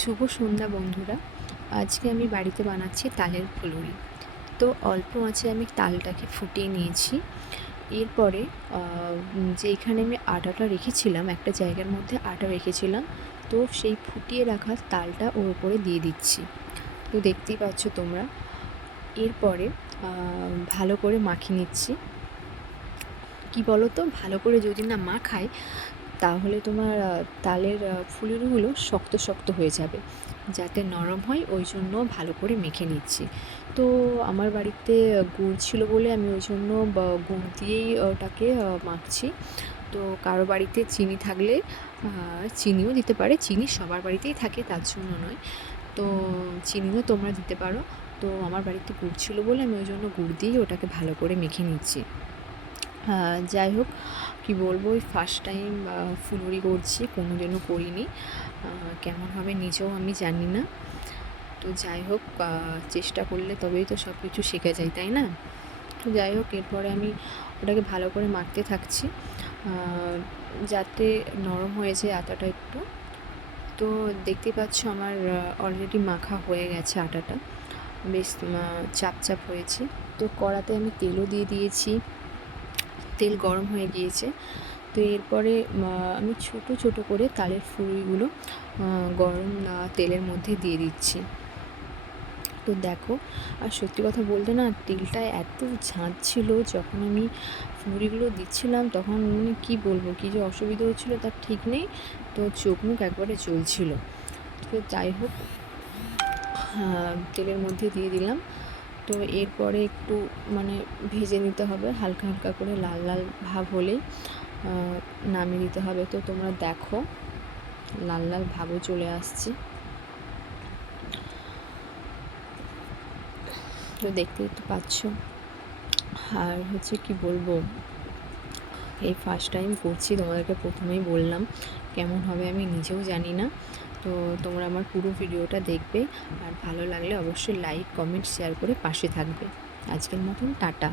শুভ সন্ধ্যা বন্ধুরা। আজকে আমি বাড়িতে বানাচ্ছি তালের ফুলুরি। তো অল্প আঁচে আমি তালটাকে ফুটিয়ে নিয়েছি। এরপরে যে এখানে আমি আটাটা রেখেছিলাম, একটা জায়গার মধ্যে আটা রেখেছিলাম, তো সেই ফুটিয়ে রাখা তালটা ওর উপরে দিয়ে দিচ্ছি। তো দেখতেই পাচ্ছ তোমরা। এরপরে ভালো করে মাখিয়ে নিচ্ছি। কি বলো তো ভালো করে যদি না মাখায় তাহলে তোমার তালের ফুলুরিগুলো শক্ত শক্ত হয়ে যাবে, যাতে নরম হয় ওই জন্য ভালো করে মেখে নিচ্ছি। তো আমার বাড়িতে গুড় ছিল বলে আমি ওই জন্য গুড় দিয়েই ওটাকে মাখছি। তো কারও বাড়িতে চিনি থাকলে চিনিও দিতে পারে, চিনি সবার বাড়িতেই থাকে, তার জন্য নয়। তো চিনিও তোমরা দিতে পারো। তো আমার বাড়িতে গুড় ছিল বলে আমি ওই জন্য গুড় দিয়েই ওটাকে ভালো করে মেখে নিচ্ছি। যাই হোক কি বলব, ওই ফার্স্ট টাইম ফুলুরি করছি কোনো দিনও করিনি কেমন হবে নিজেও আমি জানি না। তো যাই হোক চেষ্টা করলে তবেই তো সব কিছু শেখা যায়, তাই না? তো যাই হোক, এরপরে আমি ওটাকে ভালো করে মাখতে থাকছি। যাতে নরম হয়ে যায় আটাটা একটু। তো দেখতেই পাচ্ছ আমার অলরেডি মাখা হয়ে গেছে আটাটা। বেশ চাপ চাপ হয়েছে। তো কড়াতে আমি তেলও দিয়ে দিয়েছি। তেল গরম হয়ে গিয়েছে। তো এরপরে আমি ছোট ছোট করে তালের ফুলগুলো গরম তেলের মধ্যে দিয়ে দিচ্ছি। তো দেখো, আর সত্যি কথা বলতে না, তেলটা এত ঝাঁঝ ছিল যখন আমি ফুলগুলো দিচ্ছিলাম, তখন মানে কী বলব, কী যে অসুবিধা হচ্ছিল, তার ঠিক নেই। তো চোখ মুখ একবারে জ্বলছিল। তো যাই হোক তেলের মধ্যে দিয়ে দিলাম। তো এরপরে একটু মানে ভেজে নিতে হবে, হালকা হালকা করে লাল লাল ভাব হলেই নামিয়ে দিতে হবে। তো তোমরা দেখো, লাল লাল ভাবও চলে আসছে। তো দেখতেই তো পাচ্ছ। আর হচ্ছে কি বলব, এই ফার্স্ট টাইম করছি, তোমাদেরকে প্রথমেই বললাম, কেমন হবে আমি নিজেও জানি না। তো তোমরা আমার পুরো ভিডিওটা দেখবে আর ভালো লাগলে অবশ্যই লাইক কমেন্ট শেয়ার করে পাশে থাকবে। আজকের মতন, টাটা।